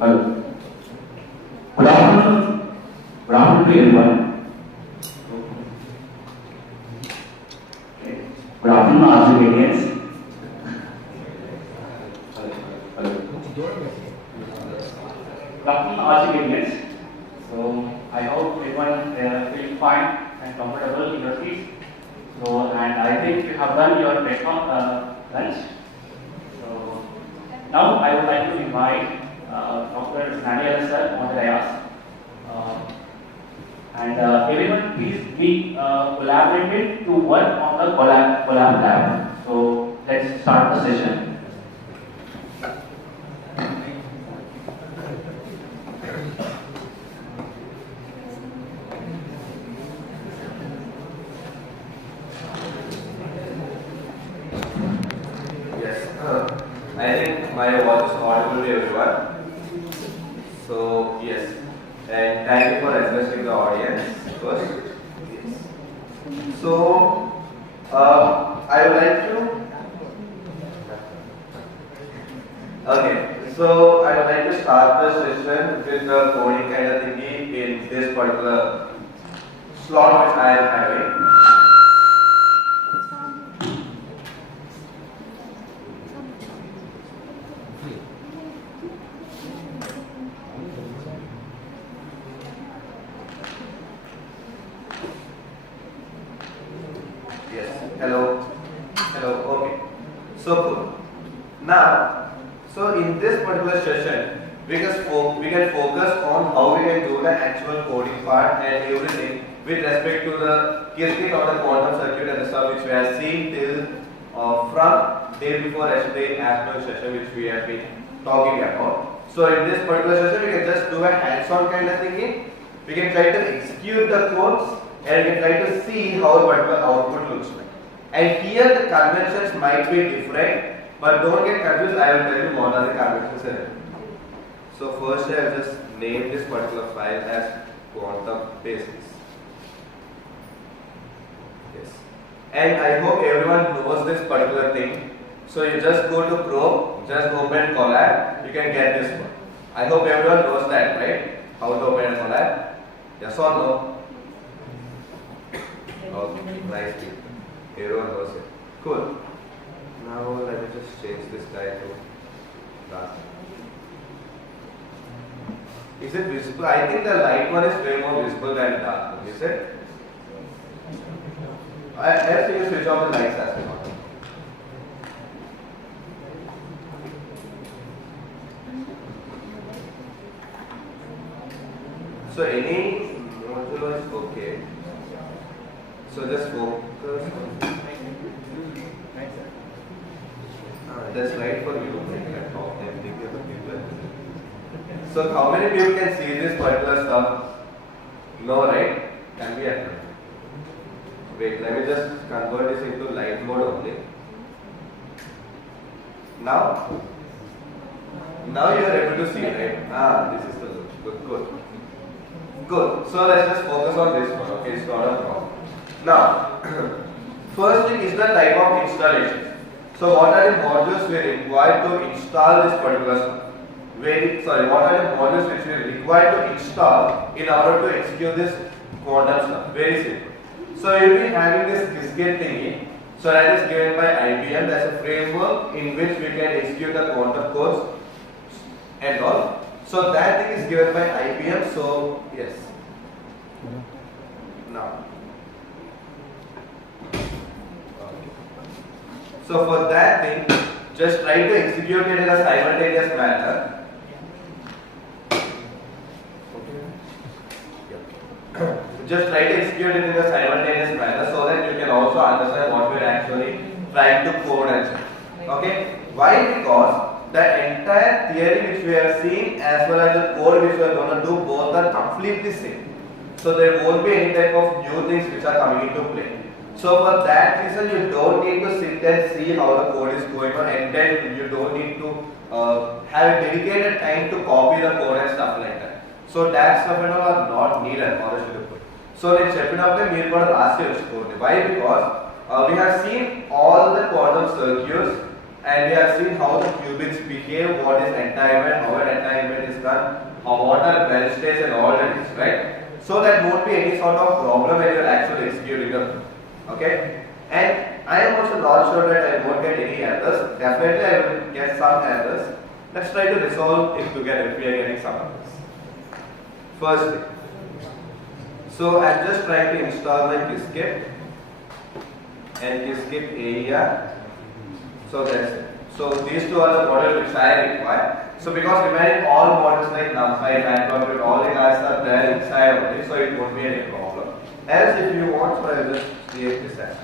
Hello. Good afternoon. Good afternoon to everyone. Okay. Good afternoon, RGUKTians. Hello. Good afternoon, RGUKTians. So I hope everyone feeling fine and comfortable in your seats. So and I think you have done your breakfast lunch. So now I would like to invite Dr. Daniel sir on the dais. And everyone please be collaborated to work on the collab lab. So let's start the session. I think my voice is audible to everyone. So yes, and thank you for addressing the audience first. Yes. So I would like to. Okay. So I would like to start the session with the coding kind of thingy in this particular slot which I am having. Hello. Okay. So cool. Now, so in this particular session, we can focus on how we can do the actual coding part and everything with respect to the circuit of the quantum circuit and the stuff which we have seen till from day before yesterday as per session which we have been talking about. So in this particular session, we can just do a hands-on kind of thinking. We can try to execute the codes and we can try to see how the particular output looks like. And here the conventions might be different, but don't get confused, I will tell you what are the conventions in it. So first I have just named this particular file as quantum basics. Yes. And I hope everyone knows this particular thing. So you just go to Chrome, just open Collab, you can get this one. I hope everyone knows that, right? How to open a Collab? Yes or no? Okay, nice. Everyone knows it. Cool. Now let me just change this guy to last. Is it visible? I think the light one is way more visible than the dark one. Is it? Let's see you switch off the lights as well. So any module is okay. So just focus on that's right for you. So how many people can see this particular stuff? No, right? Can be at night. Wait, let me just convert this into light mode only. Now you are able to see, right? This is the look. Good. So let's just focus on this one. Okay, it's not a problem. Now, first thing is the type of installation. So what are the modules we require to install this particular stuff? What are the modules which we require to install in order to execute this quantum stuff? Very simple. So you will be having this diskette thingy. So that is given by IBM. That's a framework in which we can execute the quantum codes and all. So that thing is given by IBM. So yes. Now. So for that thing, just try to execute it in a simultaneous manner. Just try to execute it in a simultaneous manner so that you can also understand what we are actually trying to code and check. Okay? Why? Because the entire theory which we have seen as well as the code which we are going to do both are completely same. So there won't be any type of new things which are coming into play. So for that reason, you don't need to sit and see how the code is going on, and then you don't need to have a dedicated time to copy the code and stuff like that. So that stuff and all are not needed, honestly. So let's check it out. We got last year's code. Why? Because we have seen all the quantum circuits and we have seen how the qubits behave, what is entanglement, how an entanglement is done, water well stays and all that is, right? So that won't be any sort of problem when you are actually executing the code. Okay? And I am also not sure that I won't get any errors. Definitely I will get some errors. Let's try to resolve it together if we are getting some errors. Firstly, so I'm just trying to install my KISSKIT and KISSKIT area. So that's it. So these two are the models which I require. So because remaining all models like NumPy, Matplotlib, all the guys are there inside only, so it won't be any problem. Else if you want, so I will just create this as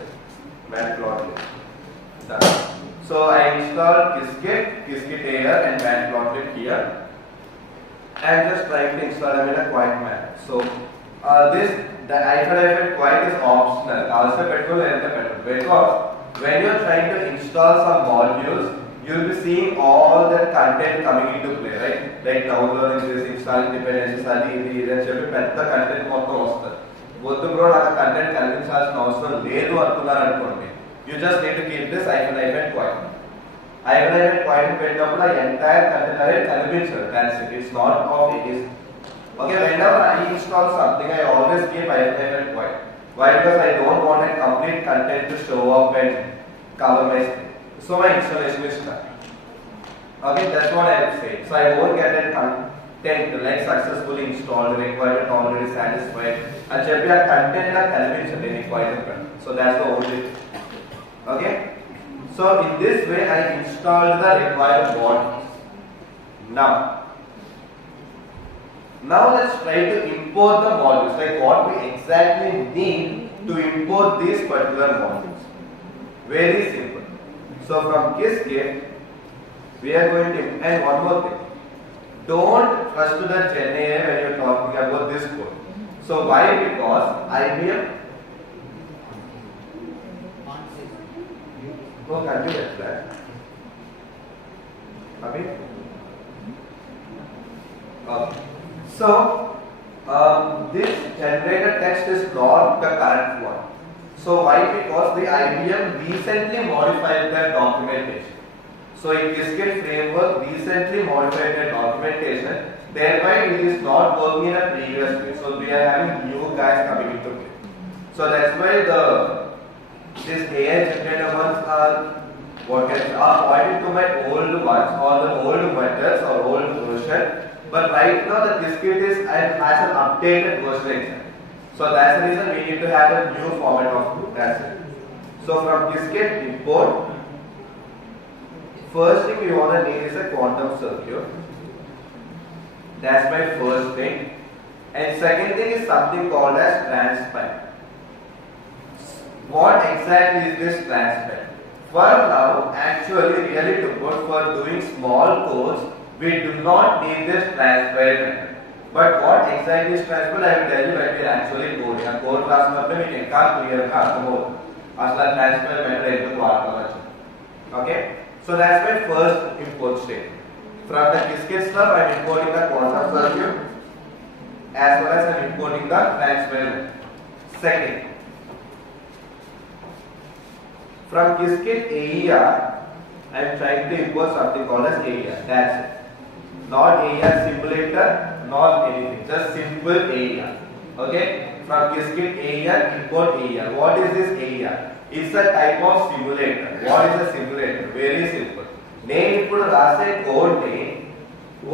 Matplotlib. Done. So I installed KISSKIT, KISSKIT here and Matplotlib here. I am just trying to install them in a quiet manner. So the iframe quiet is optional. Also petrol and the petrol. Because when you are trying to install some modules, you will be seeing all the content coming into play, right? Like downloading this, installing dependencies, the content both the content you just need to keep this quiet. Quiet entire content that's it. It's not of it is. Okay, whenever I install something, I always keep quiet. Why? Because I don't want a complete content to show up and cover my screen. So my installation is done. Okay, that's what I would say. So I won't get a content like successfully installed, requirement already satisfied, and check your content and content. So that's the only thing. Okay. So in this way, I installed the required modules. Now let's try to import the modules, like what we exactly need to import these particular modules. Very simple. So from KISSKIT, we are going to, and one more thing, don't trust to the GenAI when you are talking about this code. So why? Because IBM, no, can't do that. Okay. So this generated text is not the current one. So why? Because the IBM recently modified their documentation. So in KISSKIT framework recently modified their documentation, thereby it is not working in a previous way. So we are having new guys coming into play. So that's why this AI generated ones are pointing to my old ones or the old methods or old version. But right now the KISSKIT has an updated version. So that's the reason we need to have a new format of code. That's it. So from KISSKIT import, first thing we want to need is a quantum circuit. That's my first thing. And second thing is something called as transparent. What exactly is this transparent? For now, actually really to put for doing small codes, we do not need this transparent method. But what exactly is transparent, I will tell you when we are actually coding. A code class we can come clear code. Asla transparent method into code. Okay? So that's my first import statement. From the KISSKIT stuff, I am importing the quantum circuit as well as I am importing the transparent method. Second, from KISSKIT AER, I am trying to import something called as AER. That's it. Not AER simulator, not anything, just simple AER. Okay? From KISSKIT AER, import AER. What is this AER? It's a type of simulator. What is a simulator? Very simple. Name ఇప్పుడు రాసే code ని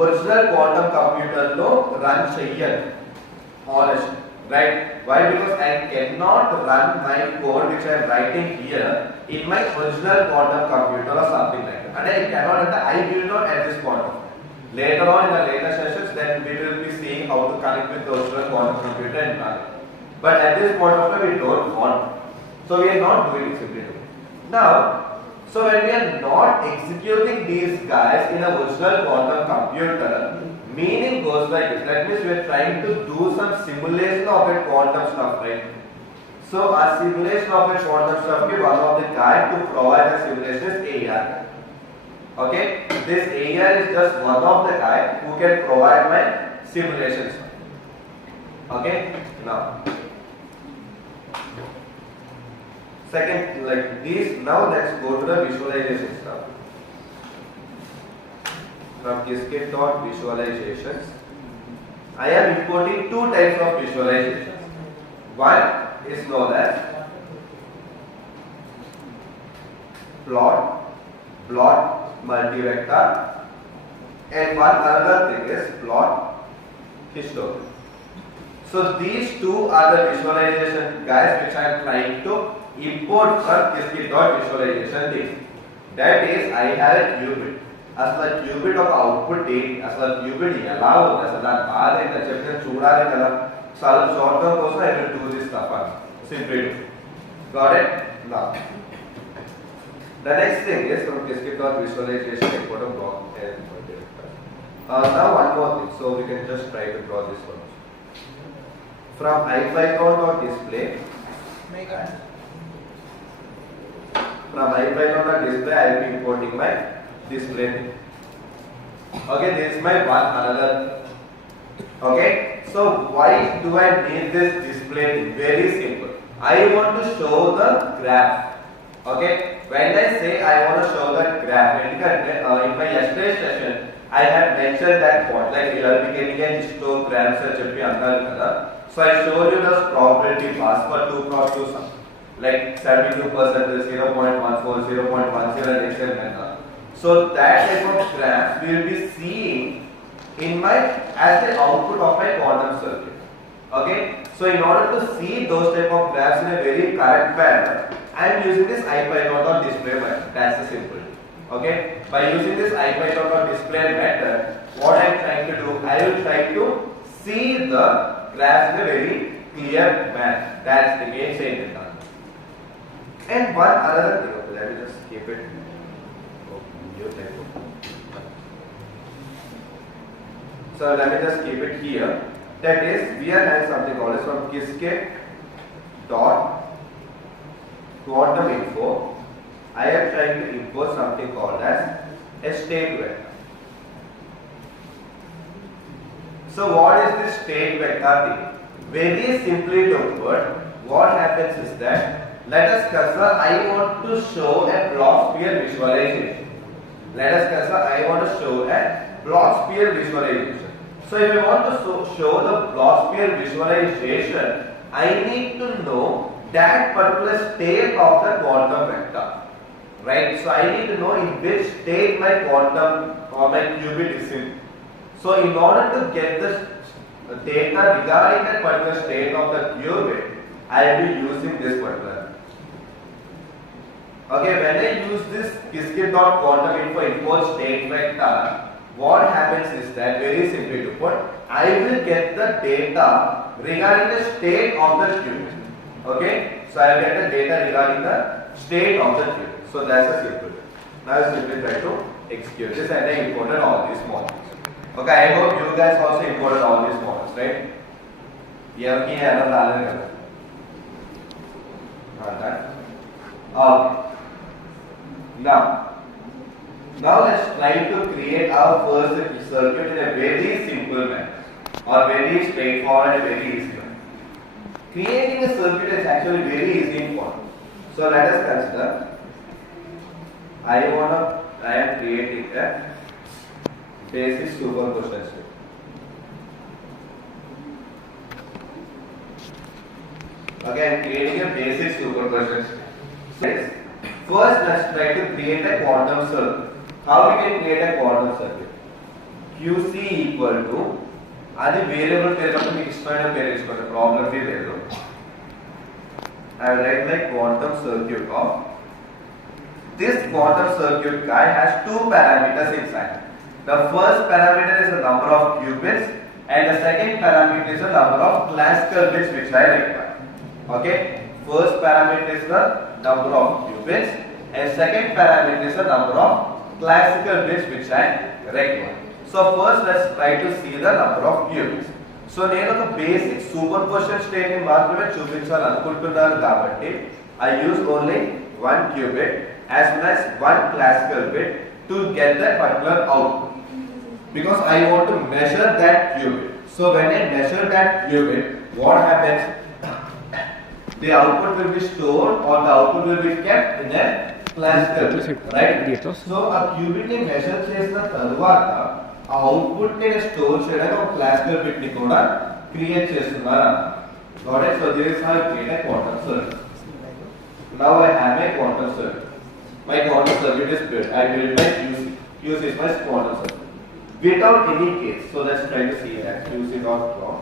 original quantum computer లో run చెయ్యాలి. Honestly, right? Why? Because I cannot run my code which I am writing here in my original quantum computer or something like that. And I cannot, I will not at this point of time. Later on in the later sessions, then we will be seeing how to connect with the original quantum computer and run it. But at this point of time, we don't want. So we are not doing it simply. Now, so when we are not executing these guys in a virtual quantum computer, meaning goes like this. That means we are trying to do some simulation of a quantum stuff, right? So a simulation of a quantum stuff, one of the guys to provide a simulation is AER. Okay, this AER is just one of the guy who can provide my simulations. Okay, now second, like these. Now let's go to the visualization stuff. From KISSKIT.visualizations. I am importing two types of visualizations. One is known as plot multi-vector, and one another thing is plot histogram. So these two are the visualization guys which I am trying to import from qskit.visualization thing. That is, I have a qubit. అసలు cubit ఒక output ఏంటి, అసలు cubit ఎలా ఉంది, అసలు దాని బాధ ఏంటని చెప్పి నేను చూడాలి కదా. సో అలా చూడటం కోసం I will do this stuff అని simply do. Got it? Now the next thing is from qskit.visualization import of block and now one more thing, so we can just try to draw this one from ipython.display. From ipython.display I will be importing my display thing. Okay, this is my one another. Okay, so why do I need this display thing? Very simple. I want to show the graph. Okay, when I say I want to show the graph, in my yesterday's session I had mentioned that point, like you are getting a histogram search so I showed you the probability bars for 2 cross 2 sum, like 72%, 0.14, 0.10 and etc. So that type of graphs we will be seeing in my as the output of my quantum circuit. Okay, so in order to see those type of graphs in a very correct manner, I am using this ipython.display method. That's the simple. Okay, by using this ipython.display method, what I am trying to do, I will try to see the graphs in a very clear manner. That's the main saying it done. And one other thing, okay, let me just keep it. So let me just keep it here. That is, we are having something called as from qskit.quantum info. I am trying to import something called as a state vector. So what is this state vector thing? Very simply to put, what happens is that, let us consider I want to show a block sphere visualization. Let us consider I want to show a block sphere visualization. So if I want to show the block sphere visualization, I need to know that particular state of the quantum vector, right? So I need to know in which state my quantum or my qubit is in. So in order to get the data regarding that particular state of the qubit, I will be using this particular. Okay, when I use this qskit.quantum info import state vector, what happens is that, very simply to put, I will get the data regarding the state of the qubit. Okay, so I will get the data regarding the state of the qubit. So that's a simple. Now I simply try to execute this, and I imported all these models. Okay, I hope you guys also imported all these models, right? Okay. Now let's try to create our first circuit in a very simple manner, or very straightforward and very easy manner. Creating a circuit is actually very easy in quantum. So let us consider I am creating a basic superposition state. Okay, I am creating a basic superposition state. First, let's try to create a quantum circuit. How we can create a quantum circuit? QC equal to, అది variable పేరు అంటే మీకు ఇష్టమైన పేరు ఇచ్చుకోండి, problem లేదు. I will write like quantum circuit of. This quantum circuit guy has two parameters inside. The first parameter is the number of qubits, and the second parameter is the number of classical bits which I require. Okay, first parameter is the number of qubits, and second parameter is the number of classical bits which I require. So first let's try to see the number of qubits. So నేను ఒక basic superposition state ని మాత్రమే చూపించాలనుకుంటున్నాను కాబట్టి I use only one qubit as well as one classical bit to get that particular output, because I want to measure that qubit. So when I measure that qubit, what happens? The output will be stored, or the output will be kept in a classical bit, right? So a qubit ని measure చేసిన తరువాత ఆ output ని store చేయడానికి ఒక classical bit ని కూడా create చేస్తున్నారు. Got it? So this is how I create a quantum circuit. Now I have a quantum circuit. My quantum circuit is built. I built my QC. QC is my quantum circuit. Without any gates. So let's try to see that. QC dot clock.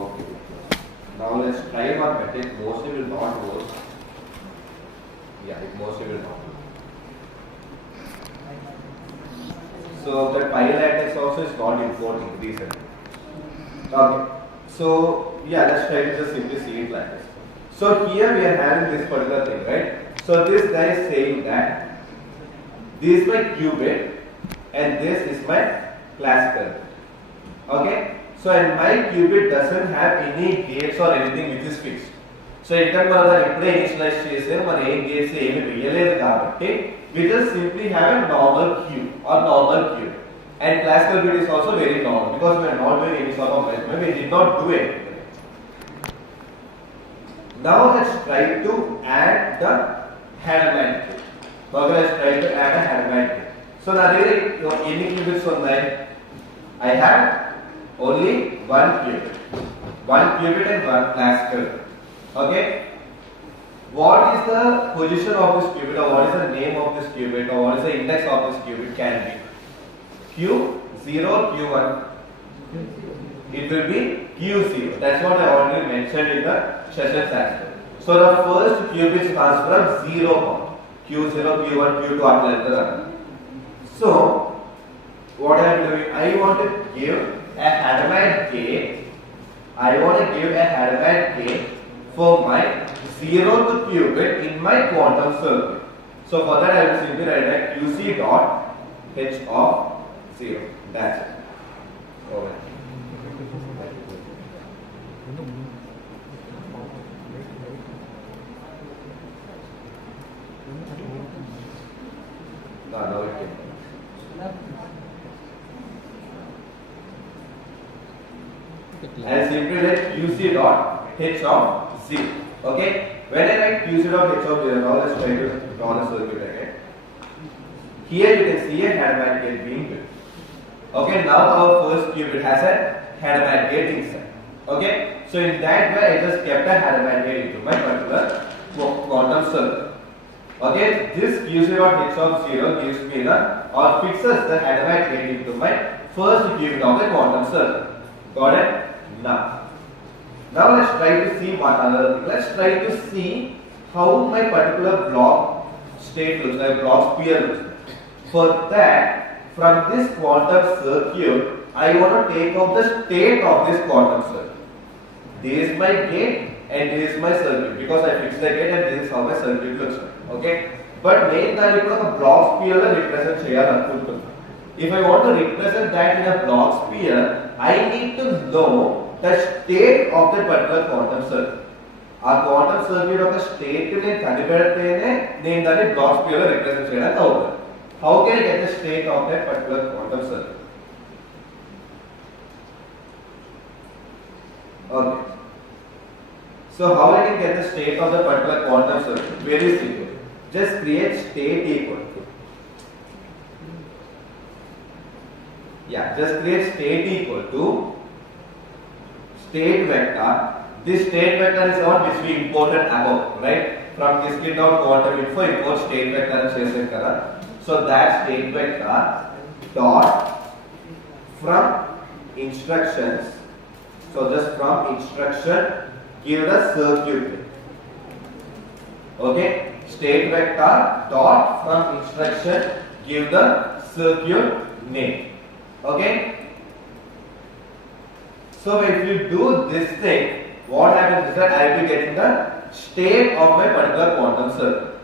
Okay. Now let's try one method. Mostly will not work. Yeah, it mostly will not work. So that pi-lattice also is not importing recently. Okay. So yeah, let's try to just simply see it like this. So here we are having this particular thing, right? So this guy is saying that this is my qubit and this is my classical. Okay. So and my qubit doesn't have any gates or anything which is fixed. So in terms of the initialize chese మన ఏ gates ఏమి వేయలేదు కాబట్టి we just simply have a normal Q or normal Q. And classical bit is also very normal because we are not doing any sort of measurement. We did not do it. Now let's try to add the Hadamard gate. Now let's try to add a Hadamard gate. So now there are any qubits on that? I have only one qubit and one classical. Okay. What is the position of this qubit, or what is the name of this qubit, or what is the index of this qubit can be? Q0, Q1. It will be Q0. That's what I already mentioned in the session aspect. So the first qubit starts from 0 point. Q0, Q1, Q2 after. So what I am doing, I want to give a Hadamard gate. I want to give a Hadamard gate for my 0th qubit in my quantum circuit. So for that I will simply write that QC dot H of 0. That's it. Over. No, it came. I simply write QC dot H of 0. Okay. When I write QC dot H of 0, now let's try to draw the circuit again. Here you can see a Hadamard gate being built. Okay, now our first qubit has a Hadamard gate inside. Okay, so in that way I just kept a Hadamard gate into my particular quantum circuit. Okay, this QC dot H of 0 gives me the or fixes the Hadamard gate into my first qubit of the quantum circuit. Got it? Now let's try to see what other thing. Let's try to see how my particular block state looks like, block sphere looks like. For that, from this quantum circuit, I want to take out the state of this quantum circuit. This is my gate and this is my circuit because I fixed the gate and this is how my circuit looks like. Okay? But main thing is a block sphere represent cheyalantunnam. If I want to represent that in a block sphere, I need to know the state of that particular quantum circuit. A quantum circuit of the state ne kanipedtene nenu dani block sphere represent cheyalanti avutadi. How can I get the state of that particular quantum circuit? Okay. So how I can get the state of the particular quantum circuit? Very simple. Just create state equal to. Yeah, just create state equal to state vector. This state vector is what which we imported above, right? From this kit out quantum info import state vector and session color. So that state vector dot from instructions. So just from instruction give the circuit. Okay, state vector dot from instruction give the circuit name. Okay. So if you do this thing, what happens is that I will be getting the state of my particular quantum circuit.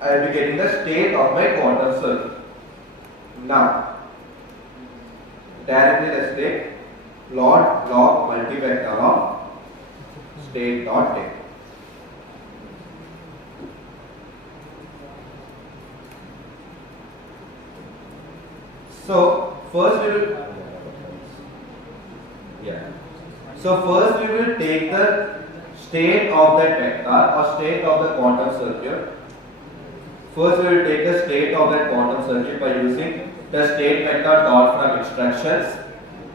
I will be getting the state of my quantum circuit. Now, directly let's take plot log multivector of state dot data. So first we will first we will take the state of that vector or state of the quantum circuit First we will take the state of that quantum circuit by using the state vector dot from instructions.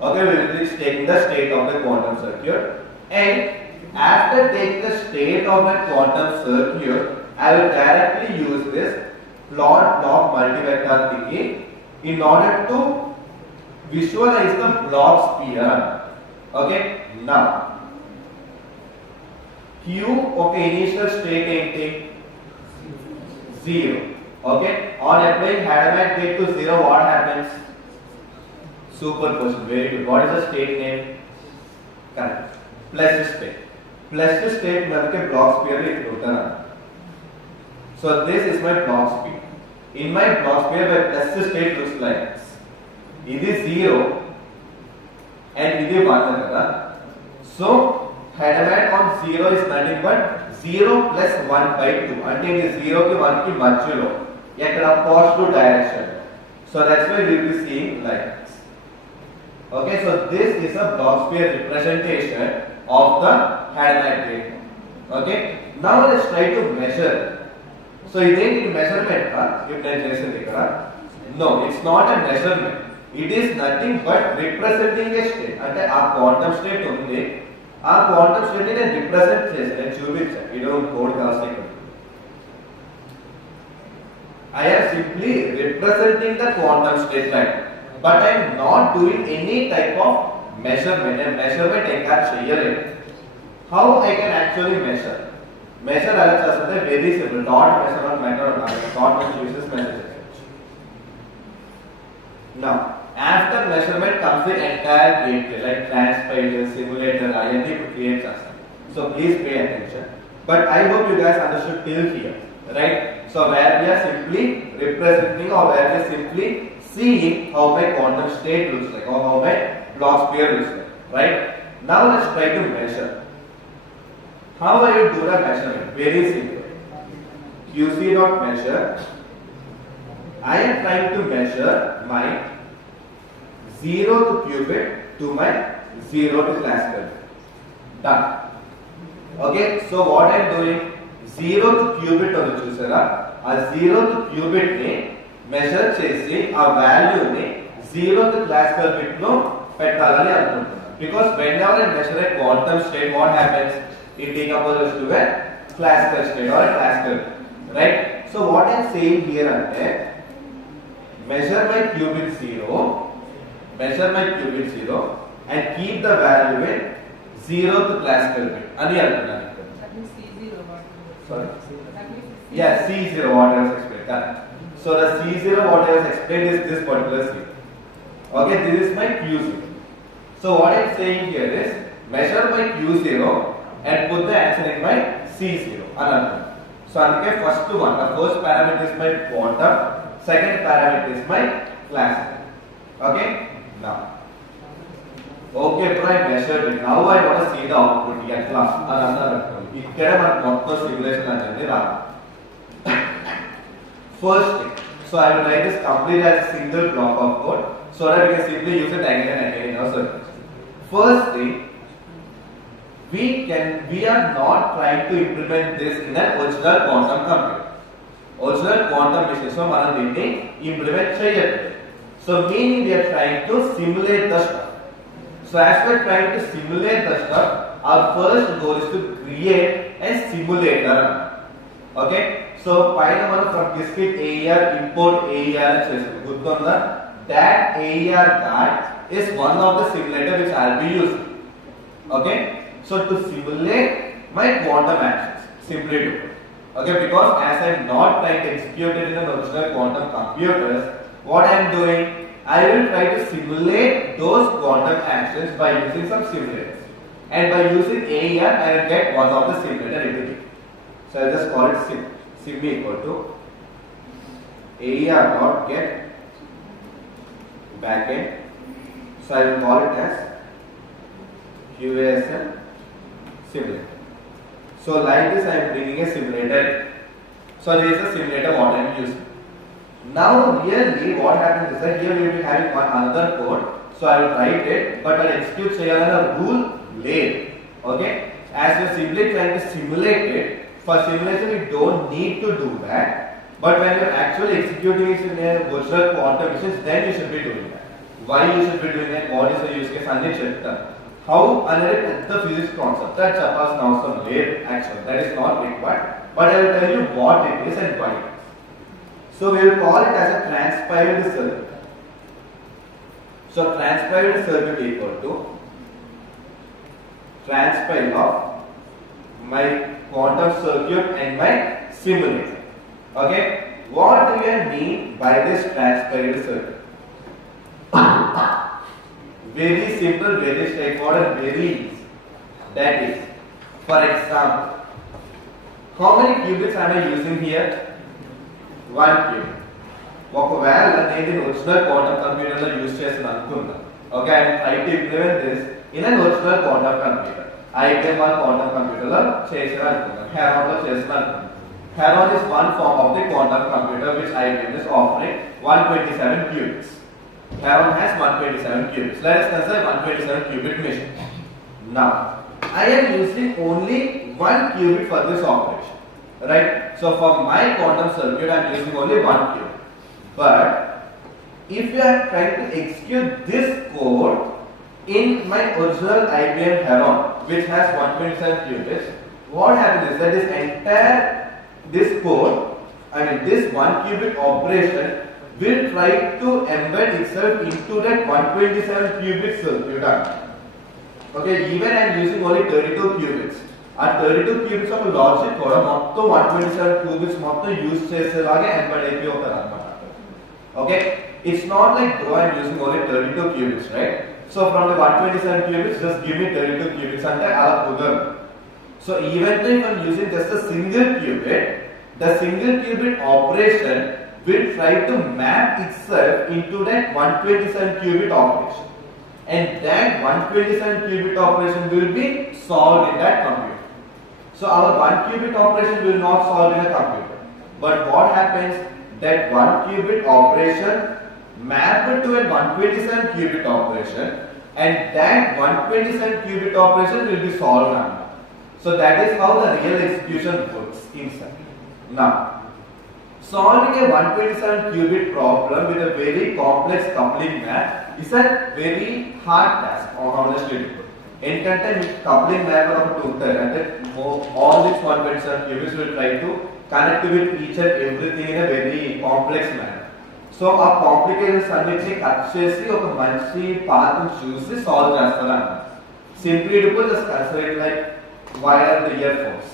Okay, we will be taking the state of the quantum circuit, and after taking the state of the quantum circuit, I will directly use this plot block multivector thingy in order to visualize the block sphere. Okay, now Q, okay, initial state enti 0. Okay, on applying Hadamard gate to 0, what happens? Superposition. Very good. What is the state name? Correct. Plus state. Plus state means block sphere is rotor. So this is my block sphere. In my block sphere, my plus state looks like this. This is 0 and this is 1. So Hadamard on 0 is nothing but 0 plus 1 by 2. Until it is 0 to 1 ki madhyalo. Ekkada positive direction. So that's why we will be seeing like this. Okay, so this is a block sphere representation of the Hadamard gate. Okay, now let's try to measure. So is it measurement? No, it's not a measurement. It is nothing but representing a state. And a quantum state only. A quantum state is representation. You don't code casting. I am simply representing the quantum state line, but I am not doing any type of measurement. And measurement I can't share. How I can actually measure? Measure is very simple. Dot measurement method. Dot method uses messages. Now, after measurement comes the entire gateway, like transpiler, simulator, INT creates us. So please pay attention. But I hope you guys understood till here, right? So where we are simply representing or where we are simply seeing how my quantum state looks like or how my block sphere looks like, right? Now let's try to measure. How I will do the measurement? Very simple. QC dot measure. I am trying to measure my 0 to qubit to my 0 to classical. Done. Okay, so what I am doing? 0 to qubit on the chusera. A 0 to qubit ne measure chesi a value ne 0 to classical bit lo pettalani anukuntunna. Because whenever I measure a quantum state, what happens? It decomposes to a classical state or a classical bit, right? So what I am saying here is measure my qubit 0, measure my qubit 0 and keep the value in 0 to classical bit. Ani antunna. That means C0 what? Sorry? That means Yeah, C0 what I was explaining. So the C0 what I was explaining is this particular C. Okay, this is my Q0. So what I am saying here is measure my Q0 and put the answer in my C0. Another. So okay, first one, the first parameter is my quantum, second parameter is my classical. Okay, now. Okay, bro, I measured it. Now I want to see the output at last. Another. Ikkada man motto simulation anandi ra. First thing. So I will write this complete as a single block of code so that we can simply use it again and again in our circuit. First thing, we are not trying to implement this in an original quantum computer. Original quantum machine, so manam dinni implement cheyaddu. So meaning we are trying to simulate the stuff. So as we are trying to simulate the stuff, our first goal is to create a simulator. Okay? So paina manam from discrete AER import AER chesam. Gurtunda that AER card is one of the simulator which I will be using. Okay? So to simulate my quantum actions, simply do it. Okay, because as I am not trying to execute it in an original quantum computers, what I am doing, I will try to simulate those quantum actions by using some simulators. And by using AER, I will get one of the simulator into it. So I will just call it sim. Sim equal to AER dot get backend. So I will call it as QASM simulator. So like this I am bringing a simulator. So there is a simulator what I am using. Now really what happens is that here we will be having one another code. So I will write it, but I will execute a rule later. Okay? As we are simply trying to simulate it, for simulation we don't need to do that. But when you're actually executing it in a virtual quantum machines, then you should be doing that. Why you should be doing it? What is the use case? And how analyze the physics concept that Chapas now some late action that is not required. But I will tell you what it is and why. So we will call it as a transpiled circuit. So transpiled circuit equal to transpile of my quantum circuit and my simulation. Okay, what do you mean by this transpiled circuit? Very simple, very straightforward, very easy. That is, for example, how many qubits am I using here? 1 qubit. ఒకవేళ నేను original quantum computer లో use చేసిన అనుకున్నా. Okay, I am trying to implement this in an original quantum computer. IBM quantum computer లో చేసిన అనుకున్నా. Heron లో చేసిన అనుకున్నా. Heron is one form of the quantum computer which IBM is offering 127 qubits. Heron has 127 qubits. Let us consider 127 qubit machine. Now, I am using only 1 qubit for this operation. Right? So for my quantum circuit, I am using only 1 qubit. But if you are trying to execute this code in my original IBM Heron, which has 127 qubits, what happens is that this code, this 1 qubit operation will try to embed itself into that 127 qubit circuit. Okay, even I am using only 32 qubits. At 32 qubits of logic code, మొత్తం 127 qubits మొత్తం use చేసేలాగా embed అయిపోయి అవుతారన్నమాట. Okay, it's not like though I am using only 32 qubits, right? So from the 127 qubits, just give me 32 qubits and I'll put them. So even if I am using just a single qubit, the single qubit operation will try to map itself into that 127 qubit operation. And that 127 qubit operation will be solved in that computer. So our 1 qubit operation will not solve in a computer. But what happens? That 1 qubit operation mapped to a 127 qubit operation, and that 127 qubit operation will be solved now. So that is how the real execution works inside. Now, solving a 127 qubit problem with a very complex coupling map is a very hard task, honestly. Endukante coupling map ఒకటి ఉంటుంది అంటే all these 127 qubits will try to connect with each and everything in a very complex manner. So ఆ complications అన్నిటిని cut చేసి ఒక మంచి path ని చూసి సాల్వ్ చేస్తారన్నమాట. Simply to put just consider it like wire the ear phones.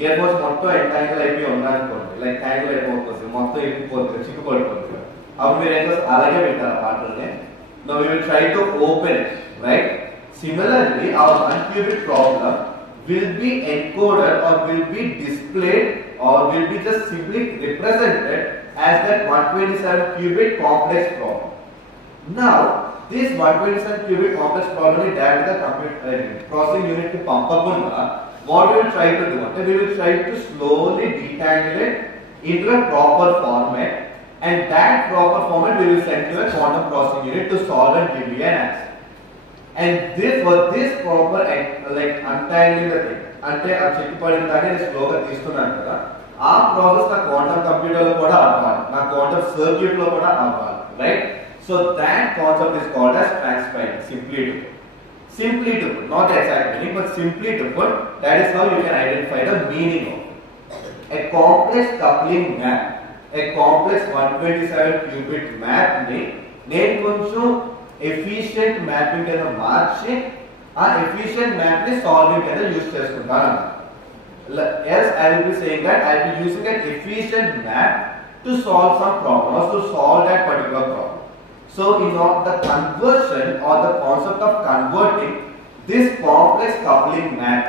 Ear phones మొత్తం entangle అయిపోయి ఉందనుకోండి, లైక్ ట్యాంగిల్ అయిపోతుంది, మొత్తం ఇరిగిపోతుంది, చిక్కుపడిపోతుంది. అప్పుడు మీరు ఏం చేస్తారు, అలాగే వింటారు ఆ పాటల్ని. Now we will try to open it, right? Similarly, our 1 qubit problem will be encoded or will be displayed or will be just simply represented as that 127 qubit complex problem. Now, this 127 qubit complex problem is direct the computer processing unit to pump up on what we will try to do. We will try to slowly detangle it into a proper format, and that proper format we will send to a quantum processing unit to solve and give me an answer. And this proper like untangling the thing. అంటే ఆ చెక్కుపడిన దాన్ని నేను స్లోగా తీస్తున్నాను కదా, ఆ process నా quantum computer లో కూడా అవ్వాలి, నా క్వాంటమ్ సర్క్యూట్ లో కూడా అవ్వాలి, right? So that concept is called as transpiling. Simply to put, not exact meaning, but simply to put, that is how you can identify the meaning of a complex coupling map. A complex 127 qubit map ని నేను కొంచెం efficient mapping కింద మార్చి ఆ efficient map ని solving కింద use చేసుకుంటాను. Yes, I will be saying that I will be using an efficient map to solve some problem or to solve that particular problem. So in the conversion or the concept of converting this complex coupling map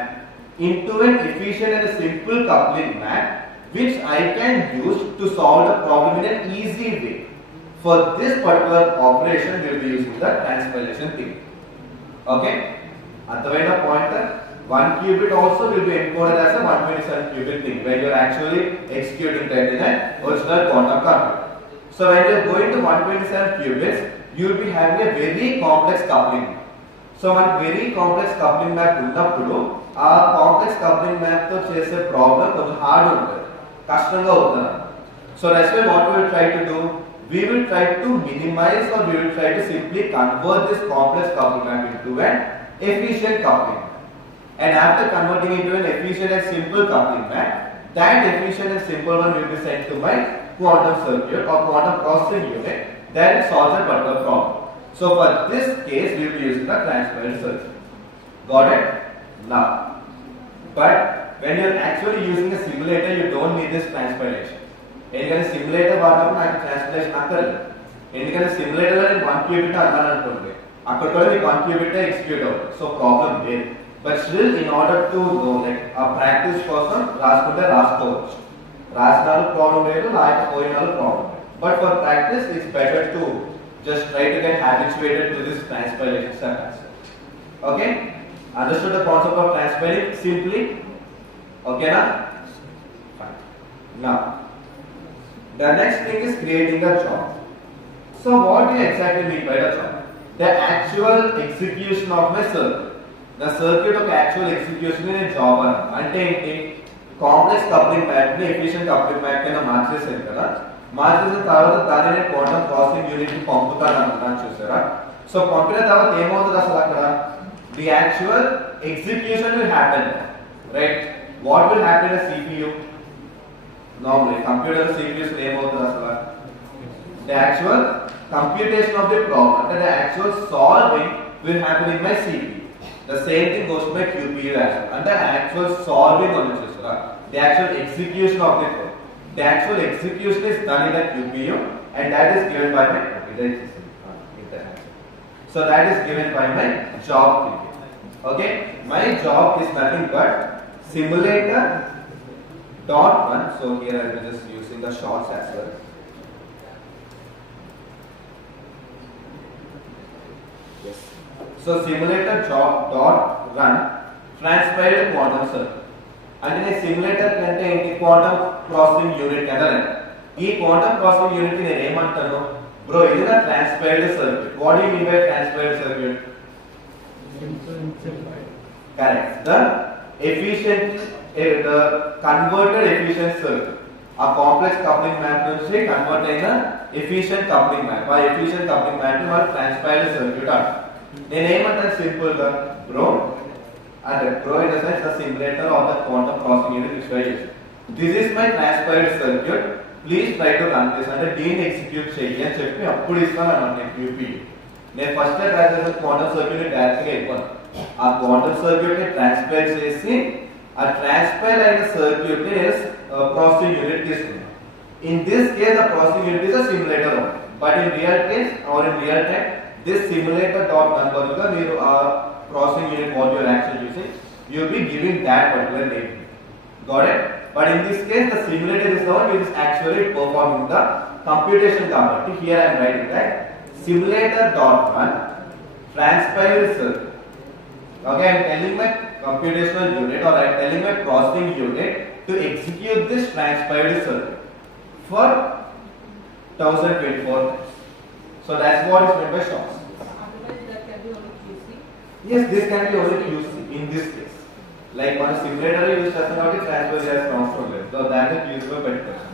into an efficient and a simple coupling map which I can use to solve the problem in an easy way. For this particular operation, we will be using the transpilation thing. Okay? At the end of pointer, 1 qubit also will be encoded as a 127 qubit thing when you are actually executing that in an original quantum computer. So when you are going to 127 qubits, you will be having a very complex coupling map. So one very complex coupling map ఉన్నప్పుడు ఆ complex coupling map తో చేసే problem కొంచెం hard ఉంటుంది, కష్టంగా అవుతుంది. So that's why what we will try to do, we will try to minimize or we will try to simply convert this complex coupling map into an efficient coupling map. And after converting into an efficient and simple coupling map, that efficient and simple one will be sent to my quantum circuit or quantum processing unit that it solves a particular problem. So for this case, we will be using the transparent circuit. Got it? Now, but when you are actually using a simulator, you don't need this transpilation. ఎందుకంటే simulator వాడినప్పుడు నాకు translation అక్కర్లేదు. ఎందుకంటే సిమ్యులేటర్లో నేను 1 qubit అన్నాను అనుకోండి, అక్కడ కూడా మీకు 1 qubit ఎగ్జిక్యూట్ అవుతుంది. సో ప్రాబ్లం లేదు. But still in order to know like ఆ ప్రాక్టీస్ కోసం రాసుకుంటే రాసుకోవచ్చు. రాసినాలు ప్రాబ్లం లేదు, రాయకపోయినాలు ప్రాబ్లం లేదు. But for practice it's better to just try to get habituated to this transpilation step. Okay? Understood the concept of transpiling simply? Okay na? Fine. Now, the next thing is creating a job. So what do you exactly mean by the job? The actual execution of my circuit. The circuit of actual execution in a job ante enti complex coupling map ni efficient coupling map కింద మార్చేసాను కదా. మార్చేసిన తర్వాత దానిని quantum processing unit కి పంపుతాను అనుకున్నాను చూసారా. So పంపిన తర్వాత ఏమవుతుంది అసలు అక్కడ the actual execution will happen right. What will happen in CPU normally computer CPUs ఏమవుతుంది అసలు the actual computation of the problem and the actual solving will happen in my CPU. The same thing goes to my QPU as well. And the actual solving on the చూసారా, the actual execution of the code. The actual execution is done in the QPU and that is given by my so that is given by my job QPU. Okay, my job is nothing but simulator dot run. So here I will just using the shorts as well. Yes. So simulator job dot run transpiled quantum circuit. అంటే simulator అంటే ఏంటి, quantum processing unit కదా. ఈ quantum processing unit ని నేను ఏమంటాను bro, ఇది నా transpired circuit. What do you mean by transpired circuit? Correct, the efficient the converted efficient circuit. ఆ కాంప్లెక్స్ కప్లింగ్ మ్యాప్ నుంచి కన్వర్ట్ అయిన ఎఫిషియెంట్ కప్లింగ్ మ్యాప్, ఆ ఎఫిషియెంట్ కప్లింగ్ మ్యాప్ ని మనం ట్రాన్స్పైర్డ్ సర్క్యూట్ అంటాం. నేను ఏమంటాను సింపుల్ గా bro, and pro in the sense the simulator of the quantum processing unit which we are using. This is my transpiled circuit. Please try to run this అంటే దీన్ని execute చేయి అని చెప్పి అప్పుడు ఇస్తాను అన్నమాట QPU. నేను ఫస్ట్ ట్రై చేసిన క్వాంటం సర్క్యూట్ ని డైరెక్ట్ గా ఇవ్వను. ఆ క్వాంటం సర్క్యూట్ ని ట్రాన్స్పైల్ చేసి ఆ ట్రాన్స్పైల్ అయిన సర్క్యూట్ ని ప్రాసెసింగ్ యూనిట్ తీసుకున్నాను. In this case the processing unit is a simulator only. But in real case or in real time this simulator dot run బదులుగా మీరు ఆ processing unit what you are actually using, you will be giving that particular name. Got it? But in this case the simulator is the one which is actually performing the computation కాబట్టి here I am writing that simulator dot run transpiled circuit. Okay, I am telling my computational unit or I am telling my processing unit to execute this transpiled circuit for 1024 times. So that's what is meant by shorts. Yes, this can be only QC in this case. Like on a simulator we use technology transfer as constant level. So that is usable by person.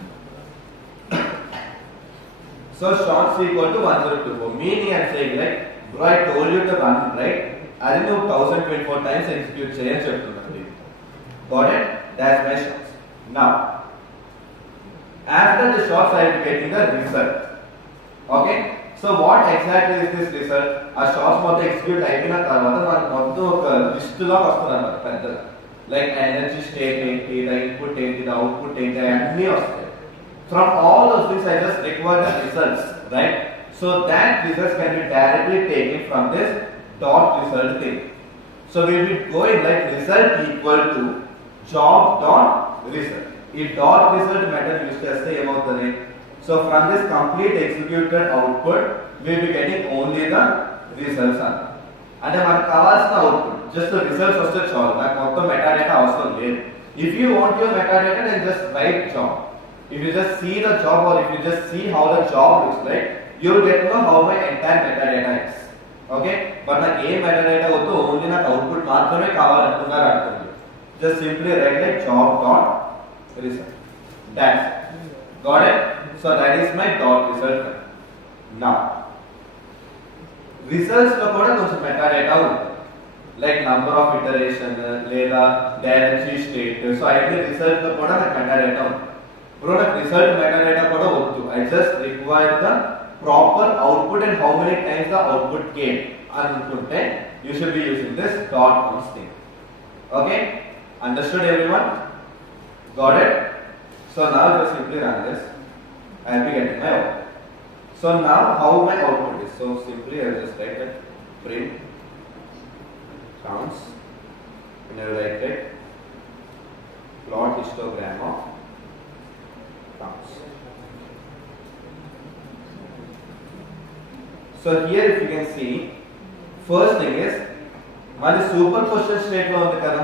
So shorts equal to 1024. Meaning I am saying like, bro, I told you to run right. I didn't know 1024 times execute change చెప్తున్నాను. Got it? That's my shorts. Now, after the shorts I am getting the result. Okay? So what exactly is this result? ఆ shorts మొత్తం execute అయిపోయిన తర్వాత మనకు మొత్తం ఒక list లాగా వస్తుంది అన్నమాట పెద్దగా. లైక్ ఎనర్జీ స్టేట్ ఏంటి, ద ఇన్పుట్ ఏంటి, ద అవుట్పుట్ ఏంటి, అన్నీ వస్తాయి. From all of this I just require the results right. So that results can be directly taken from this dot result thing. So we will go in like result equal to job dot result. ఈ dot result method use చేస్తే ఏమవుతుంది? So from this complete executed output we will be getting only the results. అంటే మనకు కావాల్సిన output just results వస్తే చాలు, నాకు మొత్తం మెటాడేటా అవసరం లేదు. If you want your metadata then just write job. If you just see the job or if you just see how the job looks like, you will get to know how my entire metadata is. Okay, but నాకు ఏ metadata వద్దు, only నాకు output మాత్రమే కావాలనుకున్నారు అనుకోండి. Just simply write like job dot result. That's Got it? So that is my dot result. Now, results lo kuda koncham metadata undi. Like number of iteration, లేదా directory state. So అయితే result లో కూడా నాకు metadata ఉంది. ఇప్పుడు నాకు result metadata కూడా వద్దు. I just require the proper output and how many times the output came అనుకుంటే you should be using this dot counts thing. Okay? Understood everyone? Got it? So now just simply run this. I will be getting my output. So now how my output is? So simply I will just write that print counts, and I will write it plot histogram of counts. So here if you can see, first thing is mali superposition state lo undi kada.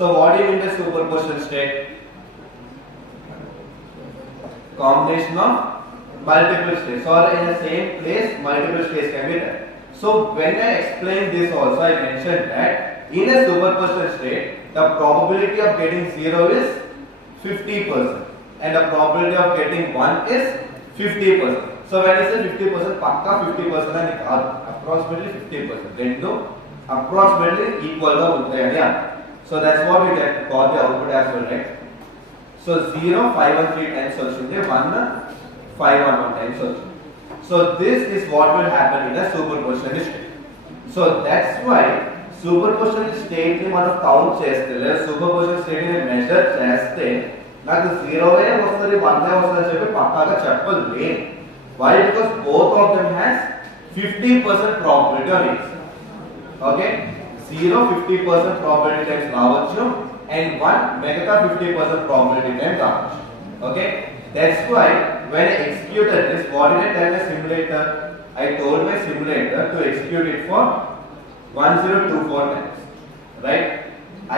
So what do you mean by superposition state? Combination of multiple states, or in the same place multiple states can be there. So when I explained this also, I mentioned that in a superposition state, the probability of getting 0 is 50% and the probability of getting 1 is 50%. So when I say 50%, pakka 50% and approximately 50%. Then do approximately equal to untayani. So that's what we get call the output as well, right? So 0 513 times solution, 1 511 times solution. So this is what will happen in a superposition state. So that's why superposition state ni మనం count చేస్తే లేదా superposition state ని measure చేస్తే నాకు 0 ఏ వస్తది 1 ఏ వస్తది చెప్పి పక్కాగా చెప్పలేను. Why? Because both of them has 50% probability on it. Okay? 0 50% probability times రావచ్చు and 1 మిగతా 50% probability times రావచ్చు. Okay? That's why when I executed this, what did I tell my simulator? I told my simulator to execute it for 1024 times. Right?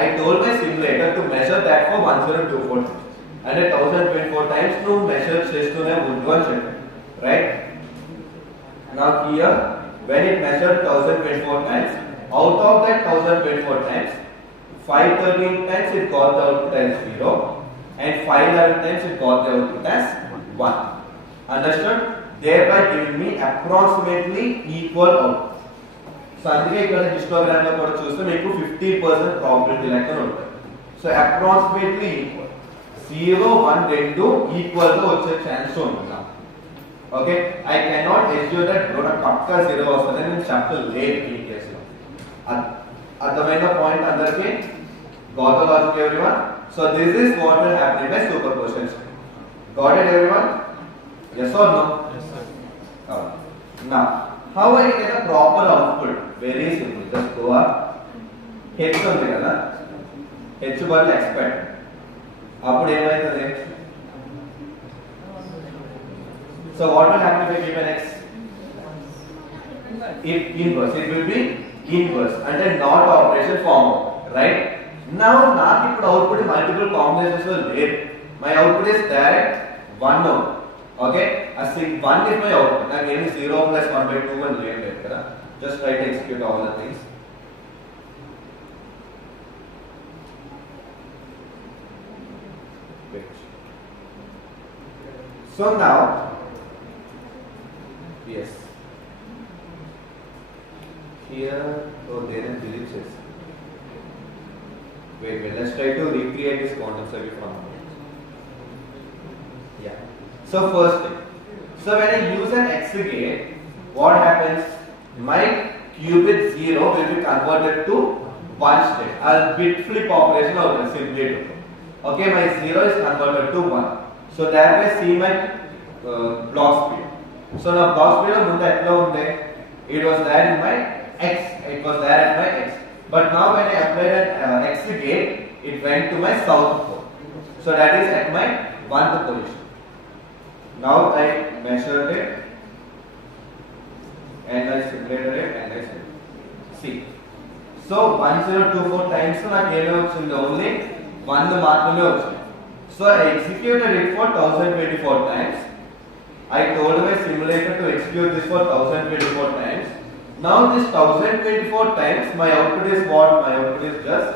I told my simulator to measure that for 1024 times. And at 1024 times to measure chestune undu ani chepparu. Right? Now here, when it measured 1024 times, out of that 1024 times, 513 times it got the output as 0. And 511 times it got the output as 1. Understood? Thereby giving me approximately equal output. So అందుకే ఇక్కడ histogram లో కూడా చూస్తే మీకు 50% probability లెక్క ఉంటుంది. So approximately equal 0 1 2 equal గా వచ్చే ఛాన్స్ ఉంటుంది. Okay, I cannot assure that product పక్కా 0 వస్తుందని నేను చెప్పలేదు ఈ కేసులో. అర్థమైన పాయింట్ అందరికీ? Got the logic everyone? So this is what will happen by superposition. Got it everyone? Yes or no? Yes sir. Now, how I get a proper output? Very simple. Just go up. H ఉంది కదా, H బదులు expect. అప్పుడు ఏమైతుంది? So what will happen if I give an X? If inverse, it will be inverse and then not operation form, right? Now నాకు ఇప్పుడు output multiple combinations లో లేదు. My output is direct 1 no. Okay, ఆ 1 is my output. నాకు ఏమి 0 plus 1/2 అని లేదు కదా. Just try to execute all the things. So now, yes, here, oh there are glitches. Wait, let's try to recreate this quantum circuit for now. Yeah. So first thing, so when I use an XOR gate, what happens? My qubit 0 will be converted to 1 state. I'll bit flip operation or simply do. Okay, my 0 is converted to 1. So that way see my block speed. So now block speed mundu etla unde? It was there in my X. It was there at my X. But now when I applied an XOR gate, it went to my south pole. So that is at my 1th position. Now I measured it and I simulated it and I see. So 1024 times నాకు ఏమే వచ్చింది? Only 1 మాత్రమే వచ్చింది. So I executed it for 1024 times. I told my simulator to execute this for 1024 times. Now this 1024 times my output is what? My output is just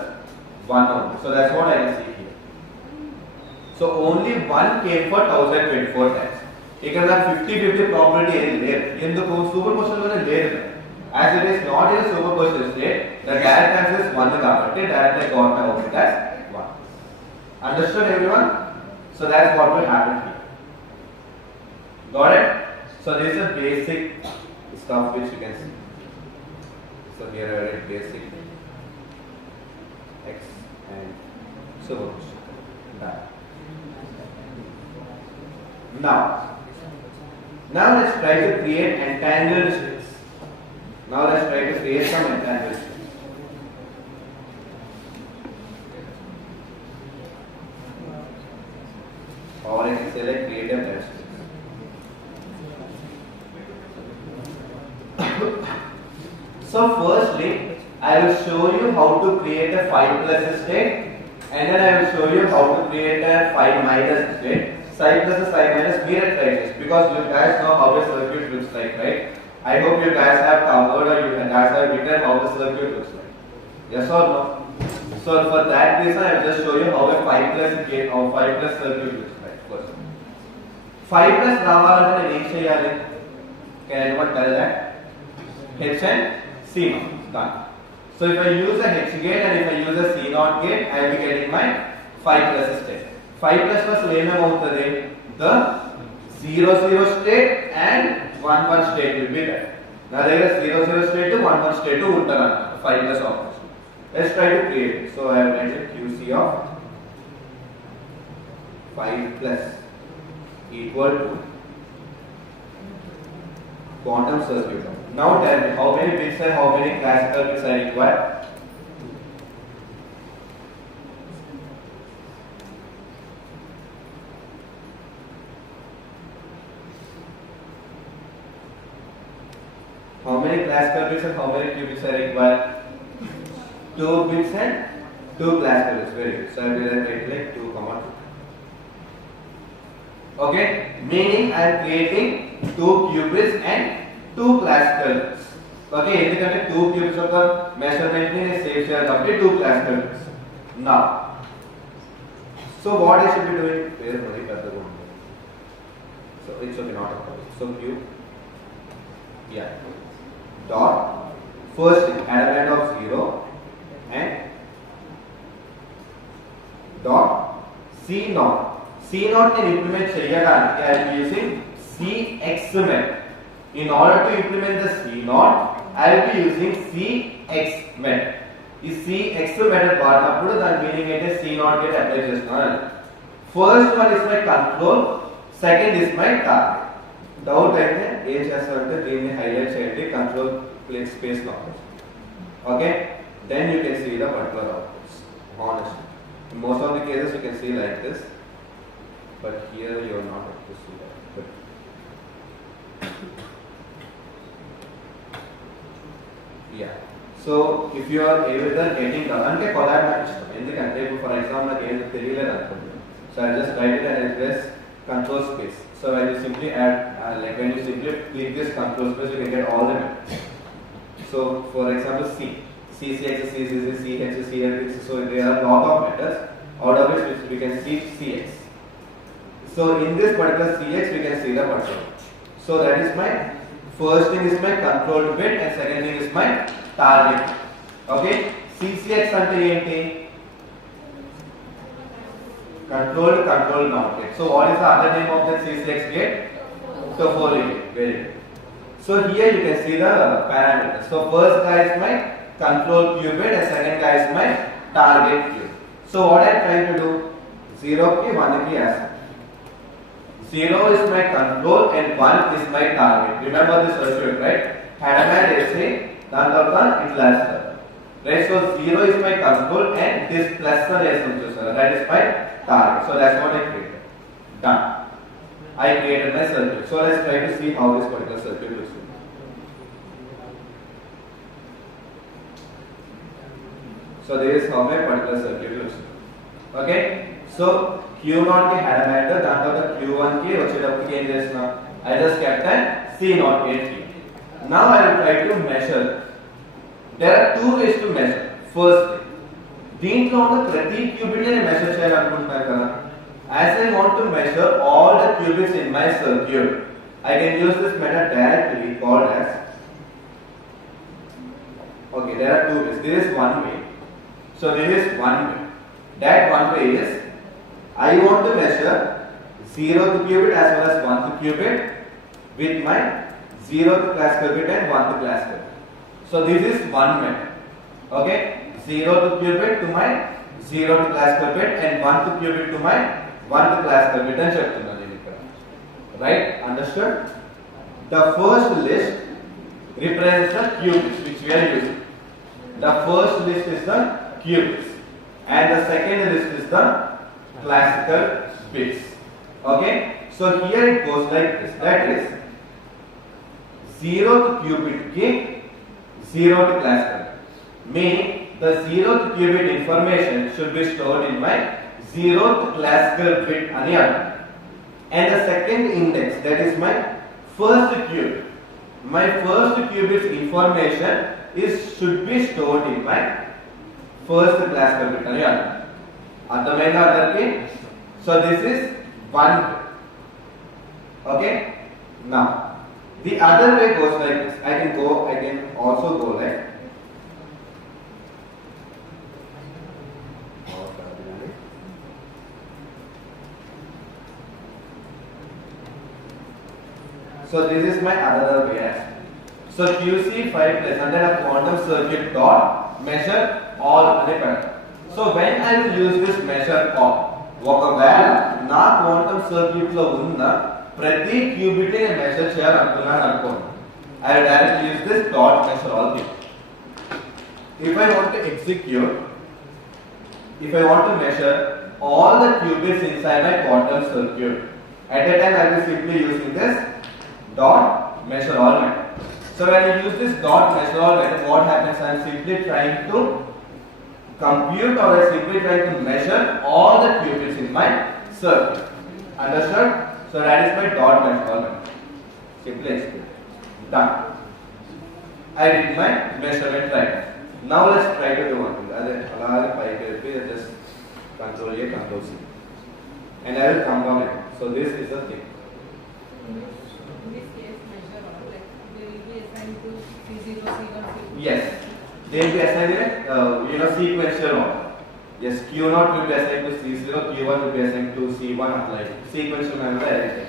1 only. So that's what I can see here. So only one came for 1024 times. ఇక్కడ నాకు 50-50 probability ఏది లేదు. ఎందుకు super position లోనే లేదు. As it is not in a superposition state, the direct answer is 1 కాబట్టి directly I got my output as 1. Understood everyone? So that's what will happen here. Got it? So this is a basic stuff which you can see. So here I write basic X and superposition. Done. Now let's try to create entangled states. Now let's try to create some entangled states. Or I can say like create a test. So firstly, I will show you how to create a 5 plus state, and then I will show you how to create a 5 minus state. Psi plus and psi minus we will try this because you guys know how the circuit looks like, right? I hope you guys have covered or you guys have written how the circuit looks like. Yes or no? So for that reason, I will just show you how a 5 plus gate or 5 plus circuit looks like first. 5 plus ravalante nenu em cheyali? Can anyone tell that? H and C naught. Done. So if I use a H gate and if I use a C naught gate, I will be getting my 5 plus state. 5 plus plus ఏమవుతుంది? The 0 state and 1 state will be there. నా దగ్గర 0 state 1 state ఉంటది 5 plus operation. Let's try to create it. So I have written QC of 5 plus equal to quantum circuit. Now tell me how many bits and how many classical bits are required? How many classical bits and how many qubits are required? 2 bits and 2 classical bits. Very good. So I will write like 2, 2. Okay, meaning I am creating 2 qubits and 2 classical bits. Okay, ఎందుకంటే 2 qubits of the measurement ని save చేయాలి కాబట్టి 2 classical bits. Now, so what I should be doing? Very పెద్దగా ఉంది. So it's okay, not a problem. So q, yeah. Dot first element of 0 and dot C naught. C naught can implement cheyadaniki I am using Cx method. In order to implement the C naught, I will be using Cx method. This Cx method వాడినప్పుడు దాని meaning అయితే C naught get apply చేస్తున్నాను. First one is my control, second is my target. Doubt అయితే ఏం చేస్తారంటే దీన్ని highlight చేయండి control plus space లో okay then you can see the particular outputs honestly in most of the cases you can see like this but here you are not able to see that but yeah so if you are able to getting the అంటే collab ఇష్టం ఎందుకంటే ఇప్పుడు for example నాకు ఏది తెలియలేదు అనుకోండి so I just write it and I press control space. So when you simply add like when you simply click this control space you can get all the methods. So for example C, CCX, CCC, CH, CX, so there are lot of methods out of which we can see CX. So in this particular CX we can see the control. So that is my first thing is my control bit and second thing is my target. Okay, CCX ante enti? Controlled control not gate. So what is the other name of that CCX gate? Topology gate. Very good. So here you can see the parameters. So first guy is my control qubit and second guy is my target qubit. So what I am trying to do? 0 ki 1 ki as 0 is my control and 1 is my target. Remember this circuit, right? Hadamard AC, then it lasts. Right? So 0 is my control and this plus the resistance. That is my target. So that's what I created. Done. I created my circuit. So let's try to see how this particular circuit looks like. So this is how my particular circuit looks like. Okay. So Q0 ki had a matter. That was the Q1 ki. I just kept that C0 gate here. Now I will try to measure. There are 2 ways to measure. First, దీంట్లో ఉన్న ప్రతి cubit ని measure చేయాలనుకుంటున్నారు కదా As I want to measure all the qubits in my circuit, I can use this method directly called as, okay, there are two ways. This is one way. So this is one way. That one way is, I want to measure 0th qubit as well as 1st qubit with my 0th classical bit and 1th classical bit. So this is one method. Okay, 0th qubit to my 0th classical bit and 1th qubit to my 1th classical bit and చెప్తున్నాను నేను ఇక్కడ. Right? Understood? The first list represents the qubits which we are using. The first list is the qubits and the second list is the classical bits. Okay? So here it goes like this. That is 0th qubit ki 0th classical. Meaning the 0th qubit information should be stored in my 0th classical bit ani antam. And the second index, that is my first qubit. My first qubit's information should be stored in my first classical bit ani antam. అర్థమైందా అందరికి? So this is one way. Okay? Now the other way goes like this. I can also go like so this is my other way. So QC 5 plus under a quantum circuit dot measure all అనే పెడతాం. So when I will use this measure all, ఒకవేళ నా quantum circuit లో ఉన్న ప్రతి cubit ని measure చేయాలనుకున్నాను అనుకోండి, I will directly use this dot measure all things. If I want to measure all the qubits inside my quantum circuit, at that time I will be simply using this dot measure all method. So when I use this dot measure all method, what happens? I am simply trying to compute or I simply trying to measure all the qubits in my circuit. Understood? So that is my dot measure all method. Simply explain. Done. I did my measurement right. Now let's try to do one thing. Just control A, control C. And I will come down it. So this is the thing. In this case, measure all, like they will be assigned to C0, C1, C2. Yes. They will be assigned in sequential order. Yes, Q0 will be assigned to C0, Q1 will be assigned to C1, like sequential manner.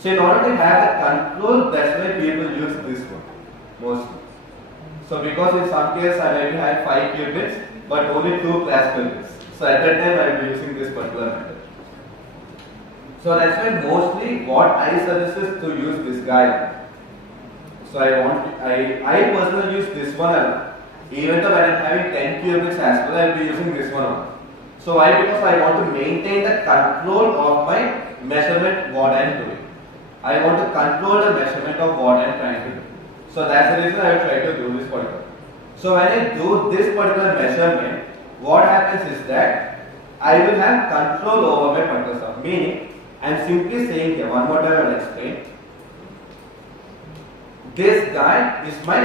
So in order to have the control, that's why people use this one mostly. So because in some cases I maybe have 5 qubits but only 2 classical bits. So at that time I will be using this particular method. So that's why mostly what I suggest is to use this guy. So I personally use this one alone. Even though when I am having 10 qubits as well, I will be using this one alone. So why? Because I want to maintain the control of my measurement what I am doing. I want to control the measurement of what I am trying to do. So that's the reason I will try to do this particular. So when I do this particular measurement, what happens is that I will have control over my particular stuff. Meaning, I am simply saying here, one more time I will explain. This guy is my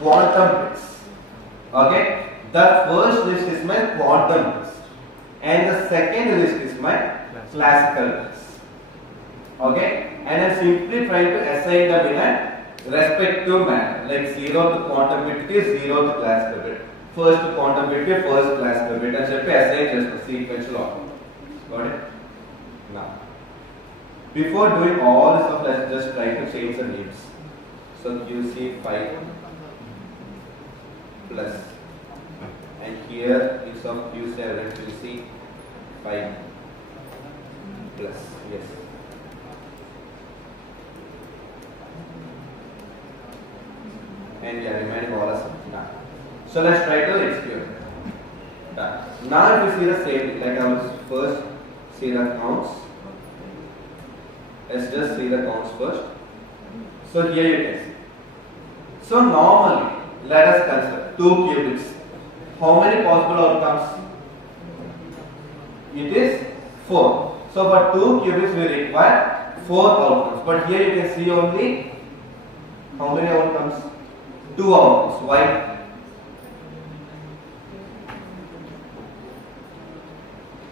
quantum bits. Okay? The first list is my quantum bits. And the second list is my classical bits. Okay? And I am simply trying to assign them in a respective manner. Like 0th quantum bit is 0th classical bit. First quantum bit is first classical bit. And simply assign just the sequential order. Got it? Now, before doing all this stuff, let's just try to change the names. So QC 5 plus, and here instead of QC I will QC 5 plus. Yes. And yeah, remaining all as done. So let's try to execute. Done. Now if you see the same, like I will first see the counts. Let's just see the counts first. So here you can see. So normally, let us consider 2 qubits. How many possible outcomes? It is 4. So for 2 qubits we require 4 outcomes. But here you can see only how many outcomes? 2 outcomes. Why?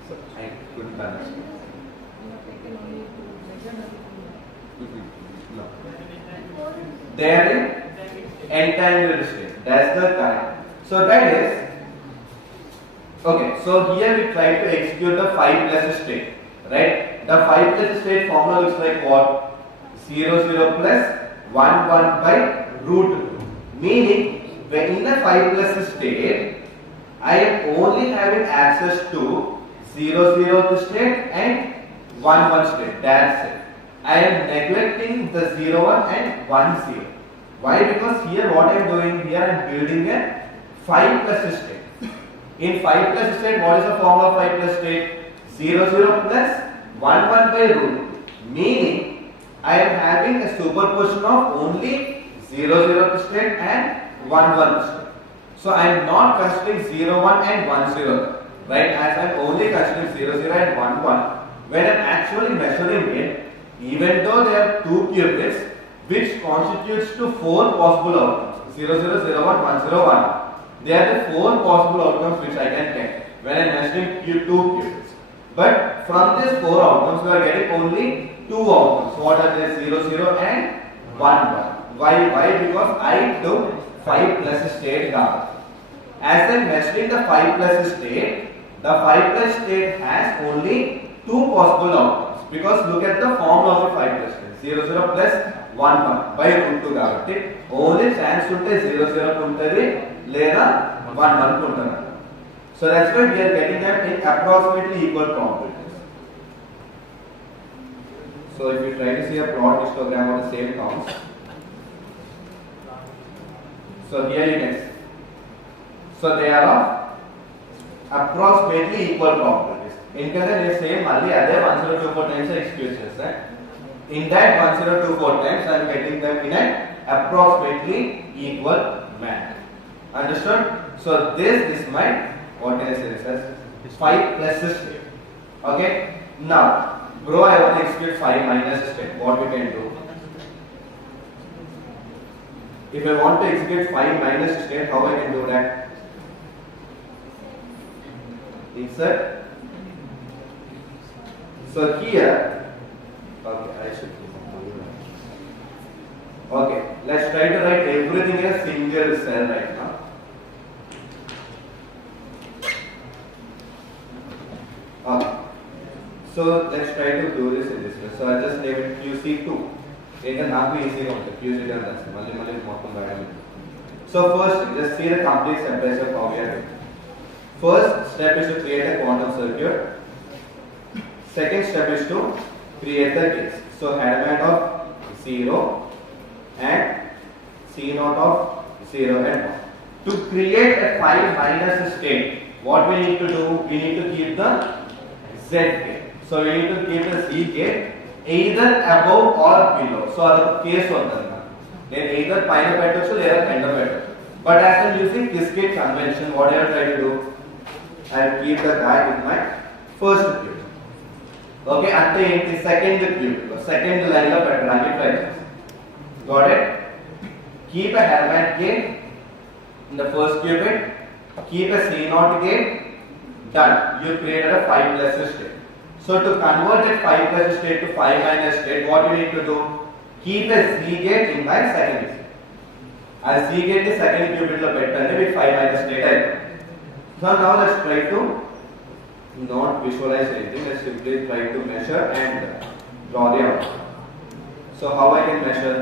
So I couldn't understand. They are in entangled state. That's the correct. So that is okay. So here we try to execute the 5 plus state, right? The 5 plus state formula looks like what? 0 0 plus 1 1 by root 2. Meaning, when in the 5 plus state, I am only having access to 0 0 state and 1 1 state. That's it. I am neglecting the 0 1 and 1 0. Why? Because here what I am doing here, I am building a 5 plus state. In 5 plus state, what is the formula of 5 plus state? 0 0 plus 1 1 by root 2. Meaning, I am having a superposition of only 0 0 state and 1 1 state. So I am not considering 0 1 and 1 0, right? As I am only considering 0 0 and 1 1. When I am actually measuring it, even though there are 2 qubits, which constitutes to 4 possible outcomes, 0 0 0 1 1 0 1. They are the 4 possible outcomes which I can get when I am measuring 2 qubits. But from these 4 outcomes, we are getting only 2 outcomes. What are they? 0 0 and 1 1. Why? Because I took 5 plus state gamma. As I am measuring the 5 plus state, the 5 plus state has only 2 possible outcomes. Because look at the formula of the 5 plus state. 0 0 plus 1 1 by root 2 కాబట్టి only chance ఉంటే 0 0 ఉంటుంది లేదా 1 1 ఉంటుంది. So that's why we are getting them in approximately equal probabilities. So if you try to see a plot histogram of the same counts, so here you can see. So they are of approximately equal probabilities. Endukante నేను same మళ్ళీ అదే 1024 times execute చేస్తాను. In that 1024 times I am getting them in an approximately equal manner. Understood? So this is my, what can I say this as? 5 plus state. Okay? Now, bro, I want to execute 5 minus state. What we can do? If I want to execute 5 minus state, how I can do that? Insert. So here, okay, I should. Okay, let's try to write everything in a single cell right now. Okay, so let's try to do this in this way. So I just name it QC2. Even now easy on the QC done that's So first, just see the complete step by step how we are doing. First step is to create a quantum circuit. Second step is to create the gates. So Hadamard of 0 and C naught of 0 and 1. To create a 5 minus state, what we need to do? We need to keep the Z gate. So we need to keep the Z gate either above or below. So the case of them. Then either pine petals or kind of petals. But as I'm using this gate convention, what I try to do? I keep the guy with my first qubit. Okay, at the end, the second qubit, second line of pattern. Got it? Keep a Hermat gate in the first qubit. Keep a C0 gate. Done. You created a 5 plus state. So to convert that 5 plus state to 5 minus state, what you need to do? Keep a Z gate in my second state. As Z gate the second qubit lo pettane with 5 minus state. So now let's try to not visualize anything. Let's simply try to measure and draw the output. So how I can measure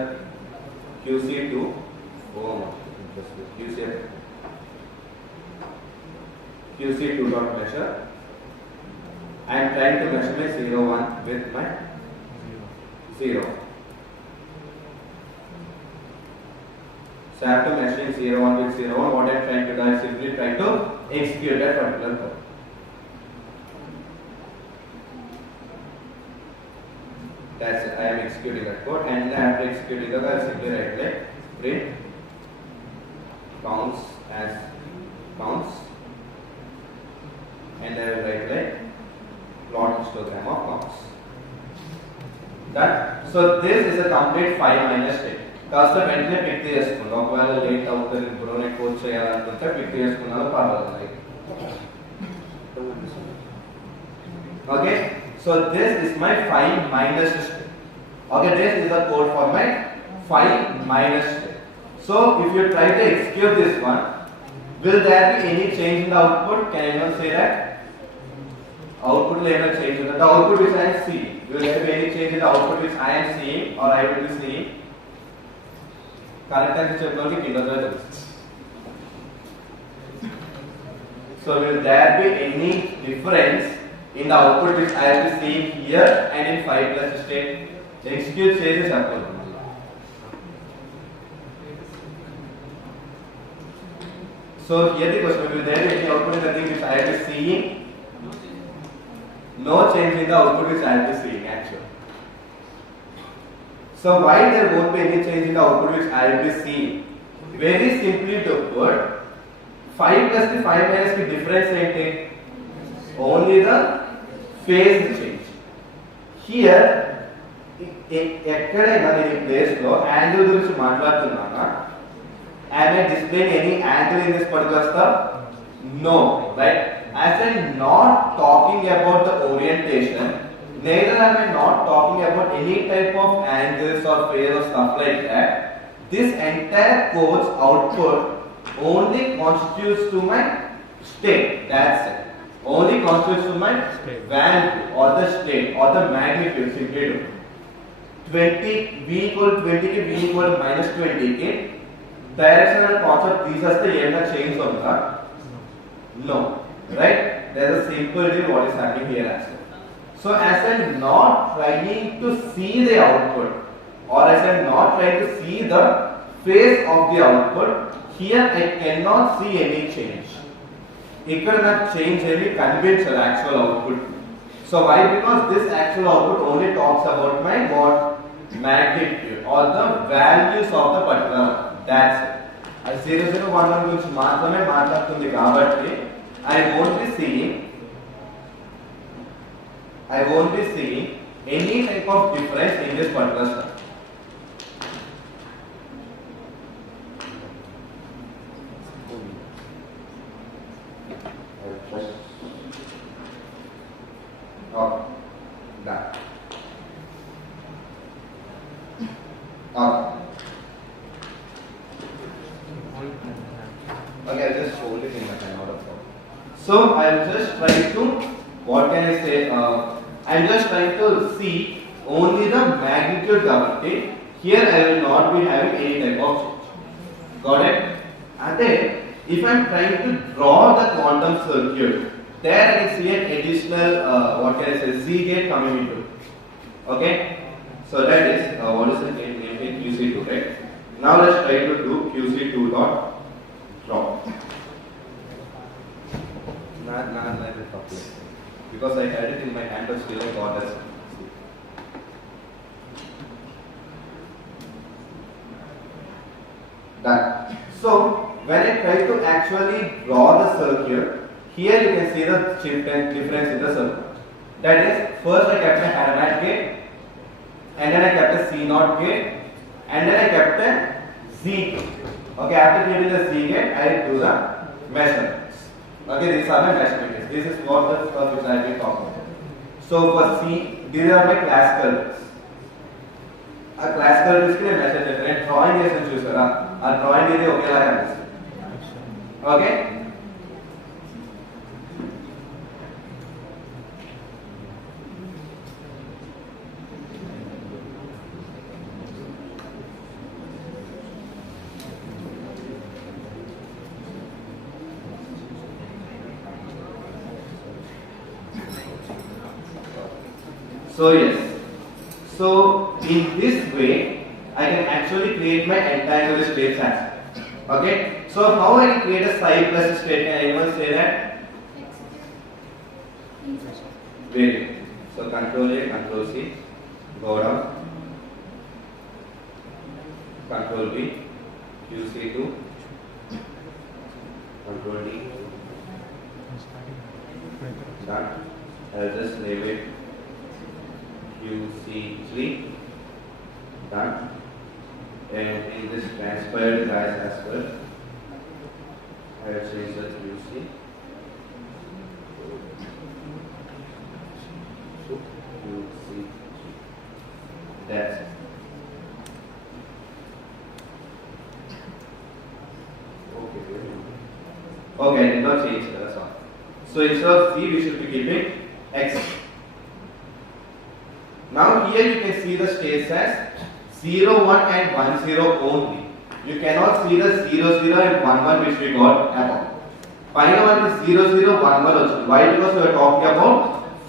QC2? Oh, QC2 dot measure. I am trying to measure my 0 1 with my 0. So after measuring 0 1 with 0 1, what I am trying to do is simply try to execute that particular code. That's it. I am executing that code, and after executing that, I will simply write like print counts as counts, and I will write like plot histogram of counts. Done. So this is a complete 5 minus state. కాస్త వెంటనే pick చేసుకున్నాం. ఒకవేళ late అవుతుంది ఇప్పుడు నేను code చేయాలనుకుంటే pick చేసుకున్నాను పర్వాలేదు. Okay, so this is my 5 minus state. Okay, this is the code for my 5 minus 10. So if you try to execute this one, will there be any change in the output? Can anyone say that? Output will ever change. The output which I am seeing, will there be any change in the output which I am seeing or I will be seeing? Correct answer check. So will there be any difference in the output which I will be seeing here and in 5 plus state? Execute changes happen. So here the question, will there be any output in the thing which I will be seeing? No change in the output which I will be seeing actually. So why there won't be any change in the output which I will be seeing? Very simply to put, 5 plus the 5 minus the difference ain't only the phase change. Here, ekkadaina in place lo angle gurinchi maatladutunnana. Am I displaying any angle in this particular stuff? No, right? As I am not talking about the orientation, neither am I not talking about any type of angles or phase or stuff like that. This entire code's output only constitutes to my state. That's it. Only constitutes to my value or the state or the magnitude. Simply do 20 v equal to 20 k v equal to minus 20 k. Direction and concept these are the end change on that. No, right? There is a simple deal what is happening here as well. So as I am not trying to see the output or as I am not trying to see the phase of the output, here I cannot see any change. It cannot change any conventional actual output. So why? Because this actual output only talks about my what? Magnitude or the values of the particular one. That's it. I 0011 గురించి మాత్రమే మాట్లాడుతుంది కాబట్టి I won't be seeing any type of difference in this particular stuff. Okay, done. Okay. Okay, I'll just hold it in my hand. So I'm just trying to, what can I say? I'm just trying to see only the magnitude of it. Here I will not be having any type of change. Got it? And then if I'm trying to draw the quantum circuit, there I can see an additional, what can I say, Z gate coming into it. Okay? So that is, what is the name? QC2, right? Now let's try to do QC2 dot draw. Because I had it in my hand, but still I got this. Done. So when I try to actually draw the circuit, here you can see the difference in the circuit. That is, first I kept a Harmat gate, and then I kept a C0 gate, and then I kept a Z gate. Okay, after creating the Z gate, I do the measurements. Okay, these are my measurements. This is what the stuff which I will be talking about. So for C, these are my classical bits. A classical bits के लिए measure करते हैं. Drawing ऐसे choose करा. A drawing ये okay लगा है. Okay. So yes, so in this way I can actually create my entire state aspect. Okay, so how I can create a psi plus state? Can anyone say that? Very good. So control A, control C, go down, control B, QC2, control D, done. I'll just leave it. QC3, done. And in this transpired guys as well, I will change the QC. QC. That's it. Okay, I did not change it, that's all. So instead of Z, we should be keeping X. Now here you can see the states as 0, 1 and 1, 0 only. You cannot see the 0, 0 and 1, 1 which we got above. Final one is 0, 0, 1, 1 also. Why? Because we are talking about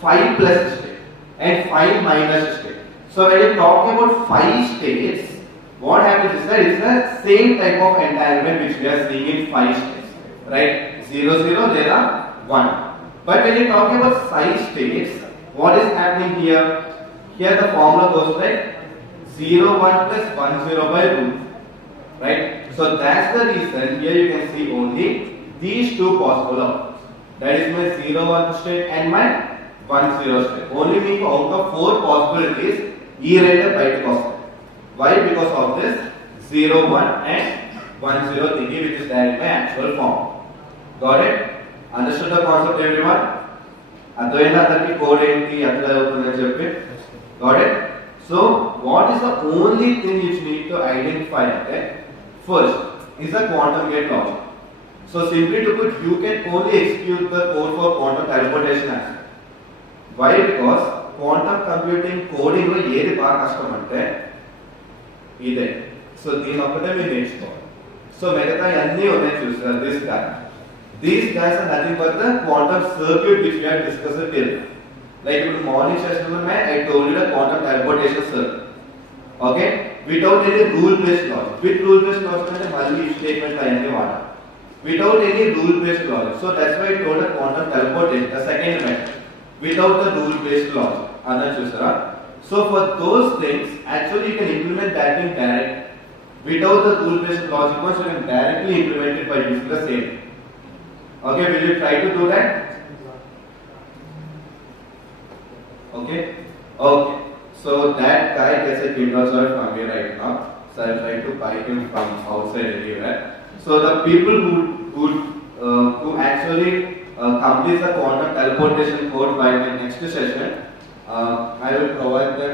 5 plus state and 5 minus state. So when you are talking about 5 states, what happens is that it's the same type of entanglement which we are seeing in 5 states. Right? 0, 0, there are 1. But when you are talking about 5 states, what is happening here? Here the formula goes like 0, 1 plus 1, 0 by root. Right? So that's the reason here you can see only these two possible outcomes. That is my 0, 1 state and my 1, 0 state. Only mean out of 4 possibilities, E rated by the possible. Why? Because of this 0, 1 and 1, 0 thingy which is there in my actual form. Got it? Understood the concept, everyone? Advaita code enti got it? So what is the only thing you need to identify? Okay? First is the quantum gate logic. So simply to put, you can only execute the code for quantum teleportation as well. Why? Because quantum computing coding lo ఏది బాగా కష్టం అంటే ఇదే. So దీని ఒక్కటే మీరు నేర్చుకోవాలి. So మిగతా అన్నీ ఉన్నాయి చూసారా, these guys are nothing but the quantum circuit which we have discussed till now. Like in the morning session I told you the quantum teleportation circuit. Okay? Without any rule based logic. With rule based logic అంటే మళ్ళీ if statement అయ్యింది వాడాలి. Without any rule based logic. So that's why I told the quantum teleportation, the second method. Without the rule based logic. Another chusara. So for those things, actually you can implement that in direct. Without the rule based logic, you can directly implement it by using the same. Okay, will you try to do that? Okay? Okay. So that guy gets a kidnapper from me right now. So I'll try to buy him from outside anywhere. So the people who actually complete the quantum teleportation code by my next session, I will provide them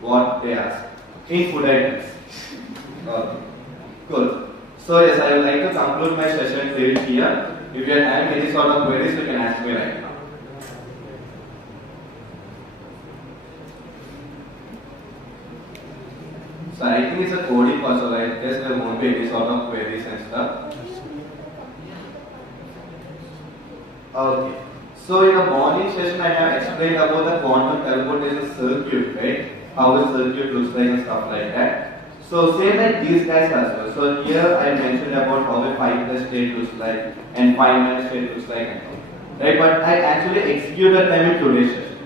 what they ask in food items. Okay. Cool. So yes, I would like to conclude my session till here. If you are having any sort of queries, you can ask me right now. So I think it's a coding also, I guess there won't be any sort of queries and stuff. Okay. So in the morning session I have explained about the quantum teleportation circuit, right? How the circuit looks like and stuff like that. So same like these guys as well. So here I mentioned about how the 5 plus state looks like and 5 minus state looks like and all. Right? But I actually executed them in today's session.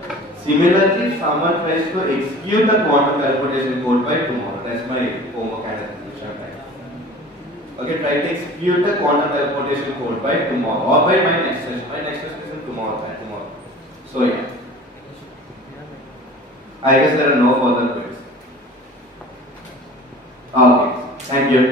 Similarly, if someone tries to execute the quantum teleportation code by tomorrow, that's my homework and execution time. Okay, try to execute the quantum teleportation code by tomorrow or by my next session. My next session is tomorrow. So yeah. I guess there are no further queries. Okay, thank you.